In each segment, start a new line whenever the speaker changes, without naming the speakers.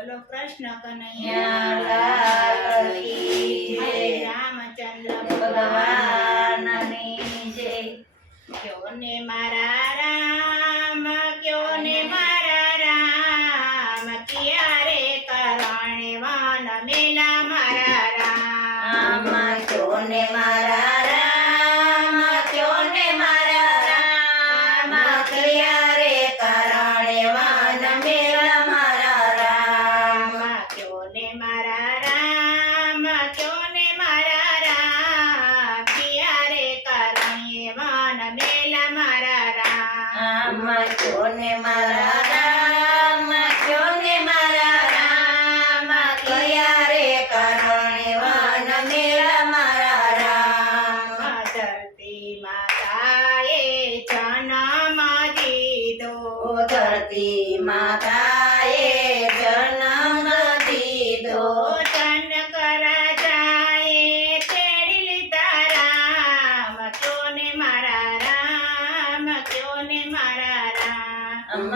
બોલો કૃષ્ણ કનૈયા રામચંદ્ર ભગવાન
જય.
જોને મારા માતાએ જન્મ દીધો.
ચંડ
કરા જાય તેડી લીધા રામ. ક્યો ને મારા રામ ક્યો ને મારા રામ.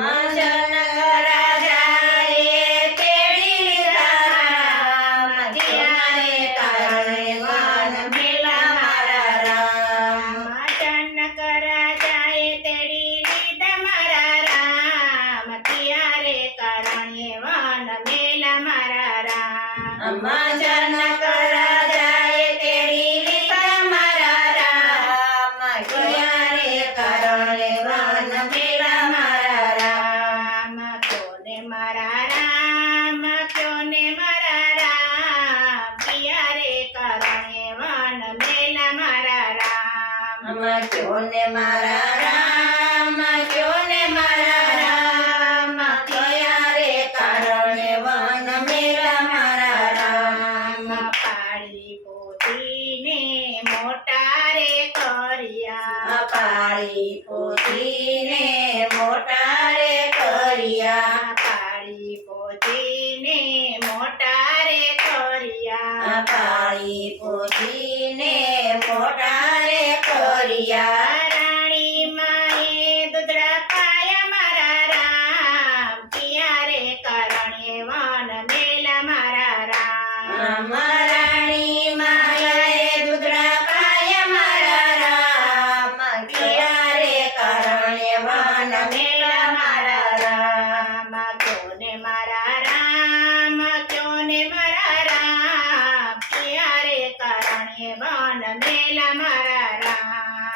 પૂજીને મોટારે કર્યા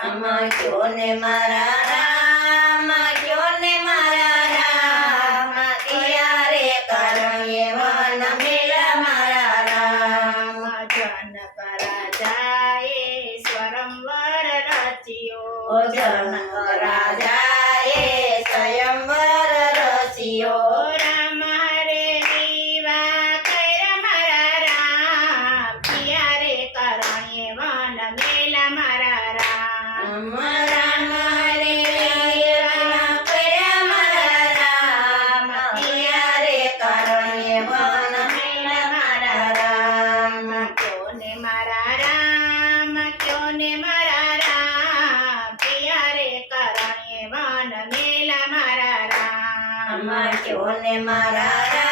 રામ
કયો ને મારા રામ કયો ને મારા રામ ત્યારે કરણીએ વન મેલા મારા રામ.
જનક રાજાએ સ્વરંવર રચ્યો.
જનક રાજાએ સ્વયંવર રચ્યો.
Marara.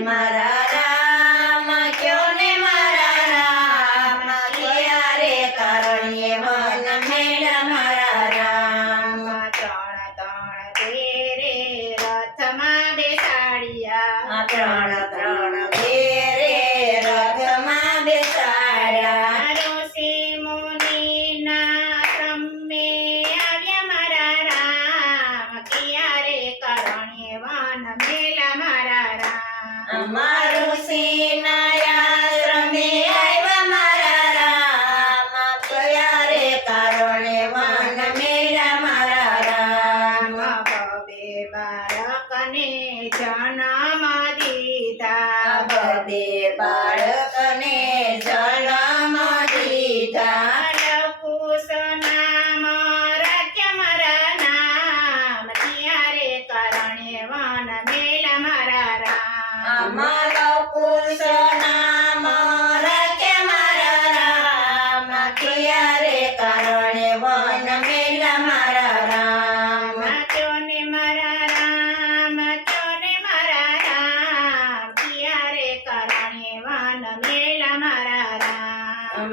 મારા જન્મ દીધા
બધે બાળકને જન્મ દીધા
કરણે વન મેલ મારા રામ.
લકુશ નામ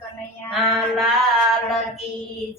કનૈયા.
લાલ કી